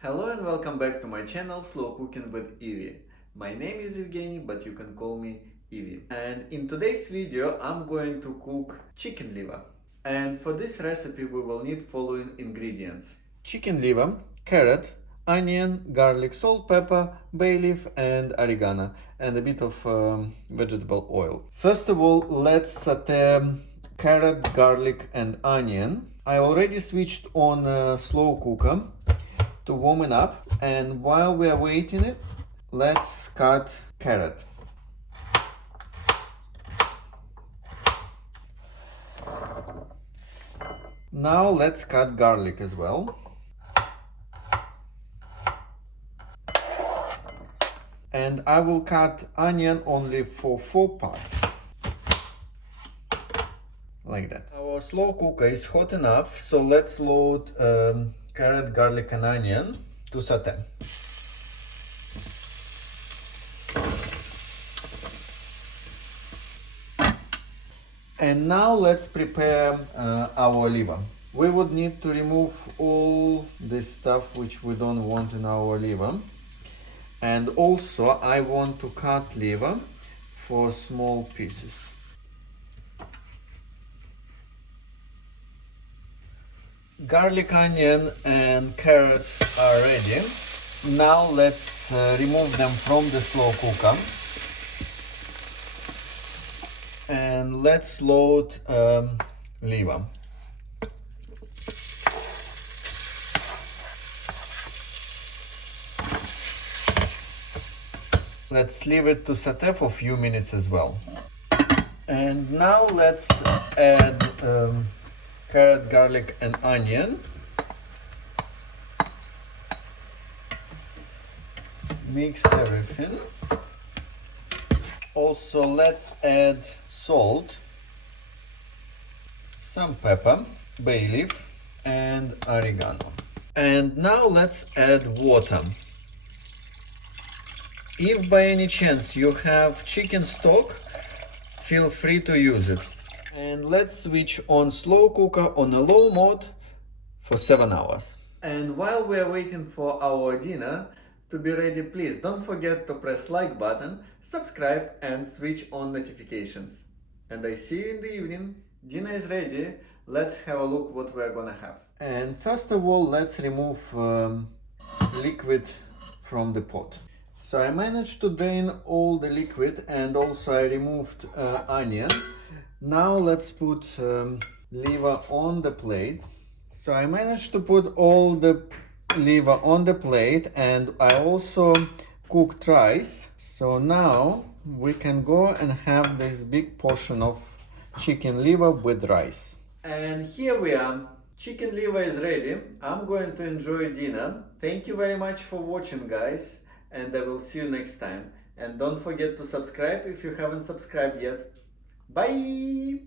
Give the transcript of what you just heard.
Hello and welcome back to my channel Slow Cooking with Evie. My name is Evgeny, but you can call me Evie. And in today's video I'm going to cook chicken liver. And for this recipe we will need following ingredients: chicken liver, carrot, onion, garlic, salt, pepper, bay leaf and oregano, and a bit of vegetable oil. First of all, let's saute carrot, garlic and onion. I already switched on slow cooker to warm it up, and while we are waiting it, let's cut carrot. Now let's cut garlic as well. And I will cut onion only for 4 parts. Like that. Our slow cooker is hot enough, so let's load carrot, garlic and onion to saute. And now let's prepare our liver. We would need to remove all this stuff which we don't want in our liver. And also I want to cut liver for small pieces. Garlic, onion and carrots are ready. Now let's remove them from the slow cooker. And let's load liver. Let's leave it to saute for a few minutes as well. And now let's add carrot, garlic and onion. Mix everything. Also let's add salt, some pepper, bay leaf and oregano. And now let's add water. If by any chance you have chicken stock, feel free to use it. And let's switch on slow cooker on a low mode for 7 hours. And while we are waiting for our dinner to be ready, please don't forget to press like button, subscribe and switch on notifications. And I see you in the evening. Dinner is ready. Let's have a look what we are gonna have. And first of all, let's remove liquid from the pot. So I managed to drain all the liquid, and also I removed onion. Now let's put liver on the plate. So I managed to put all the liver on the plate, and I also cooked rice. So now we can go and have this big portion of chicken liver with rice. And here we are. Chicken liver is ready. I'm going to enjoy dinner. Thank you very much for watching, guys, and I will see you next time. And don't forget to subscribe if you haven't subscribed yet. Bye!